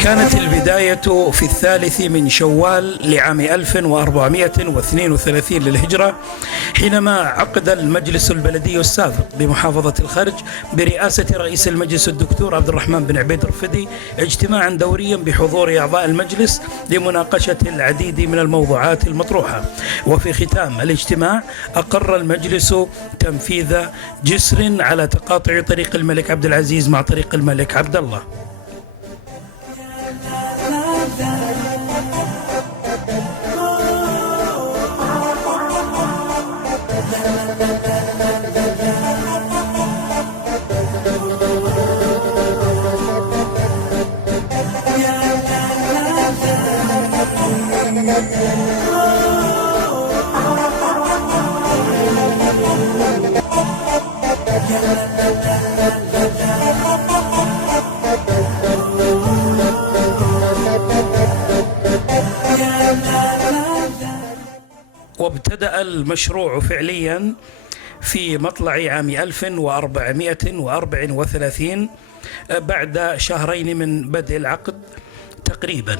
كانت البداية في 3 من شوال لعام 1432 للهجرة، حينما عقد المجلس البلدي السابق بمحافظة الخرج برئاسة رئيس المجلس الدكتور عبد الرحمن بن عبيد الرفدي اجتماعا دوريا بحضور أعضاء المجلس لمناقشة العديد من الموضوعات المطروحة. وفي ختام الاجتماع أقر المجلس تنفيذ جسر على تقاطع طريق الملك عبد العزيز مع طريق الملك عبد الله. وابتدأ المشروع فعليا في مطلع عام 1434 بعد شهرين من بدء العقد تقريبا.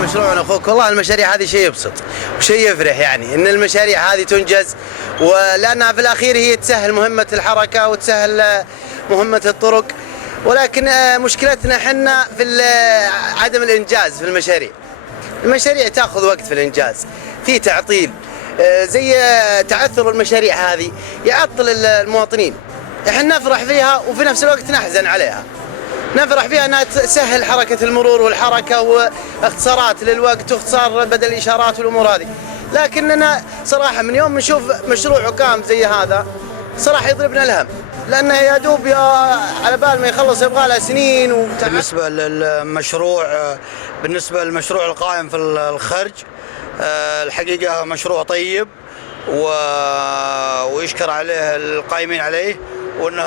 المشروع انا اخوك والله المشاريع هذه شيء يبسط وشيء يفرح، يعني ان المشاريع هذه تنجز، ولانها في الاخير هي تسهل مهمه الحركه وتسهل مهمه الطرق، ولكن مشكلتنا احنا في عدم الانجاز في المشاريع. المشاريع تاخذ وقت في الانجاز، في تعطيل زي تعثر المشاريع هذه يعطل المواطنين. احنا نفرح فيها وفي نفس الوقت نحزن عليها. نفرح فيها انها تسهل حركه المرور والحركه واختصارات للوقت واختصار بدل الاشارات والامور هذه، لكننا صراحه من يوم نشوف مشروع عكام زي هذا صراحه يضربنا الهم، لانه يا دوب على بال ما يخلص يبغى له سنين. بالنسبه للمشروع القائم في الخرج، الحقيقه مشروع طيب ويشكر عليه القائمين عليه، وانه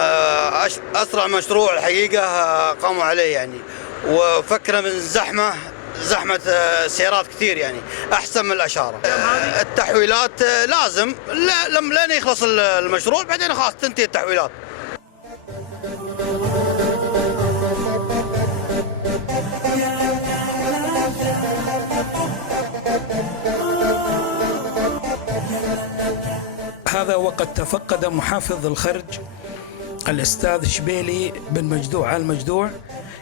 اسرع مشروع الحقيقه قاموا عليه يعني، وفكره من زحمه سيارات كثير يعني احسن من الاشاره. التحويلات لازم لين يخلص المشروع بعدين خلاص تنتهي التحويلات. هذا وقد تفقد محافظ الخرج الأستاذ شبيلي بن مجدوع آل مجدوع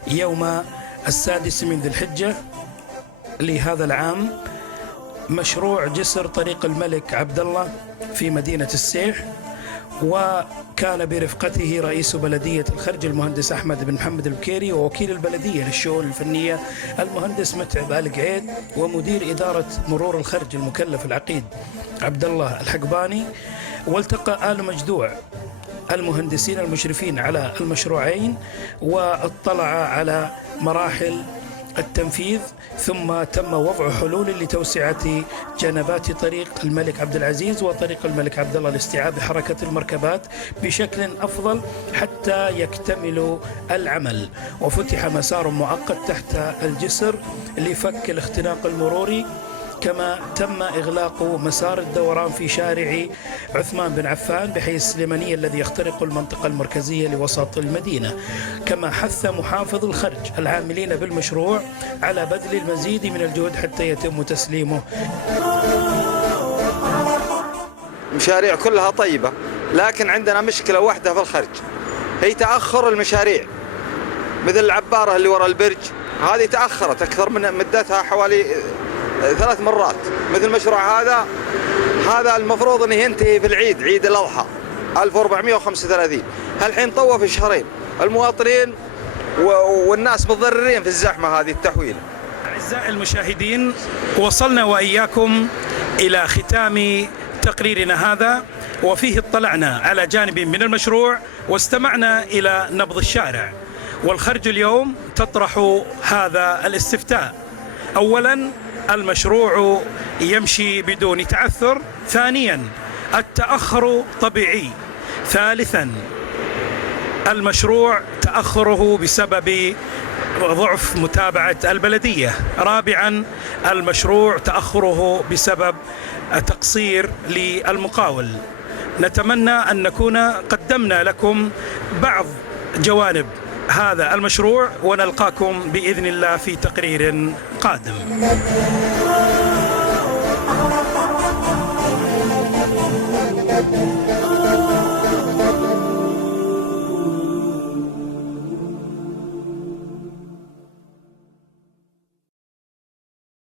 يوم 6 من ذي الحجة لهذا العام مشروع جسر طريق الملك عبد الله في مدينة السيح، وكان برفقته رئيس بلدية الخرج المهندس أحمد بن محمد البكيري، ووكيل البلدية للشؤون الفنية المهندس متعب آل قعيد، ومدير إدارة مرور الخرج المكلف العقيد عبد الله الحقباني. والتقى آل مجدوع المهندسين المشرفين على المشروعين واطلع على مراحل التنفيذ، ثم تم وضع حلول لتوسعة جنبات طريق الملك عبد العزيز وطريق الملك عبد الله لاستيعاب حركة المركبات بشكل أفضل حتى يكتمل العمل. وفتح مسار مؤقت تحت الجسر لفك الاختناق المروري، كما تم إغلاق مسار الدوران في شارع عثمان بن عفان بحي السليمانية الذي يخترق المنطقة المركزية لوسط المدينة. كما حث محافظ الخرج العاملين بالمشروع على بذل المزيد من الجهد حتى يتم تسليمه. المشاريع كلها طيبة، لكن عندنا مشكلة واحدة في الخرج، هي تأخر المشاريع. مثل العبارة اللي وراء البرج هذه تأخرت أكثر من مدتها حوالي 3 مرات. مثل المشروع هذا المفروض انه ينتهي في العيد، عيد الاضحى 1435، هالحين طوى في شهرين. المواطنين والناس متضررين في الزحمة هذه التحويلة. أعزائي المشاهدين، وصلنا وإياكم إلى ختام تقريرنا هذا، وفيه اطلعنا على جانب من المشروع واستمعنا إلى نبض الشارع. والخرج اليوم تطرح هذا الاستفتاء: أولا، المشروع يمشي بدون تعثر. ثانيا، التأخر طبيعي. ثالثا، المشروع تأخره بسبب ضعف متابعة البلدية. رابعا، المشروع تأخره بسبب تقصير للمقاول. نتمنى أن نكون قدمنا لكم بعض جوانب هذا المشروع، ونلقاكم بإذن الله في تقرير قادم.